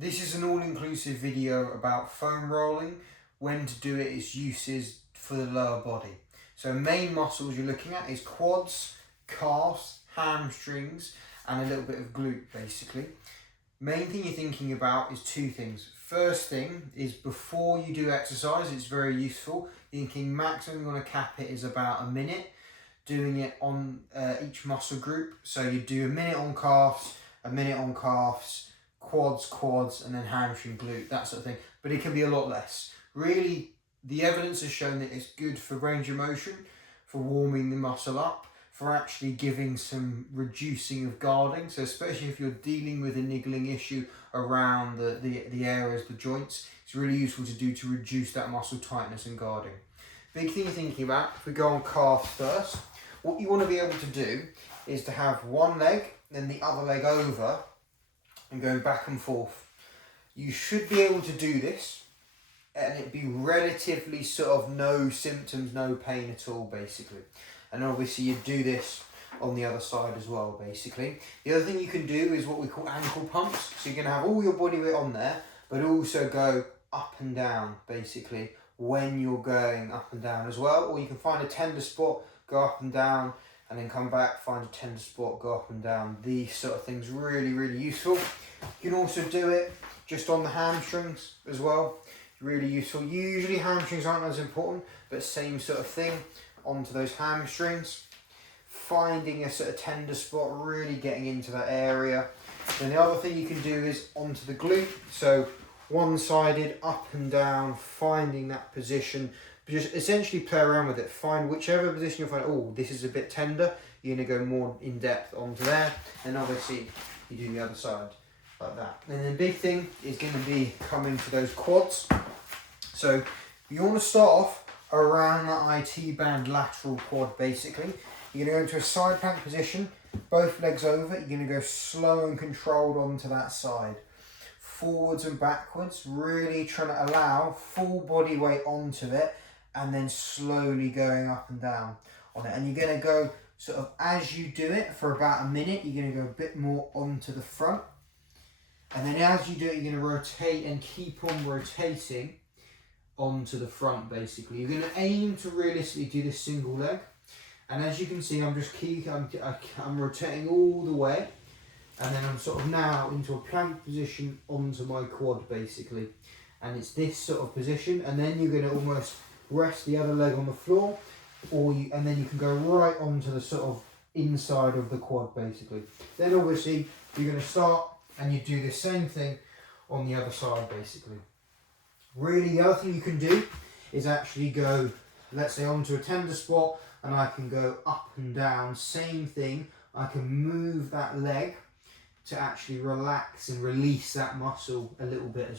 This is an all-inclusive video about foam rolling, when to do it, its uses for the lower body. So main muscles you're looking at is quads, calves, hamstrings, and a little bit of glute basically. Main thing you're thinking about is two things. First thing is before you do exercise, it's very useful. Thinking maximum you want to cap it is about a minute, doing it on each muscle group. So you do a minute on calves, a minute on calves, quads, and then hamstring, glute, that sort of thing. But it can be a lot less. Really, the evidence has shown that it's good for range of motion, for warming the muscle up, for actually giving some reducing of guarding. So especially if you're dealing with a niggling issue around the areas, the joints, it's really useful to do to reduce that muscle tightness and guarding. Big thing you're thinking about, if we go on calves first, what you want to be able to do is to have one leg, then the other leg over, and going back and forth. You should be able to do this and it be relatively sort of no symptoms, no pain at all basically. And obviously you do this on the other side as well basically. The other thing you can do is what we call ankle pumps. So you're going to have all your body weight on there, but also go up and down basically when you're going up and down as well. Or you can find a tender spot, go up and down, and then come back, find a tender spot, go up and down. These sort of things really, really useful. You can also do it just on the hamstrings as well. Really useful. Usually hamstrings aren't as important, but same sort of thing onto those hamstrings. Finding a sort of tender spot, really getting into that area. Then the other thing you can do is onto the glute. So one-sided, up and down, finding that position. Just essentially play around with it. Find whichever position you find, oh, this is a bit tender. You're going to go more in depth onto there. And obviously, you do the other side like that. And then the big thing is going to be coming to those quads. So you want to start off around that IT band lateral quad basically. You're going to go into a side plank position, both legs over. You're going to go slow and controlled onto that side. Forwards and backwards, really trying to allow full body weight onto it, and then slowly going up and down on it. And you're going to go sort of as you do it for about a minute, you're going to go a bit more onto the front. And then as you do it, you're going to rotate and keep on rotating onto the front basically. You're going to aim to realistically do this single leg. And as you can see, I'm rotating all the way. And then I'm sort of now into a plank position onto my quad basically. And it's this sort of position. And then you're going to almost rest the other leg on the floor, and then you can go right onto the sort of inside of the quad basically. Then obviously you're going to start and you do the same thing on the other side basically. Really the other thing you can do is actually go, let's say, onto a tender spot, and I can go up and down, same thing. I can move that leg to actually relax and release that muscle a little bit as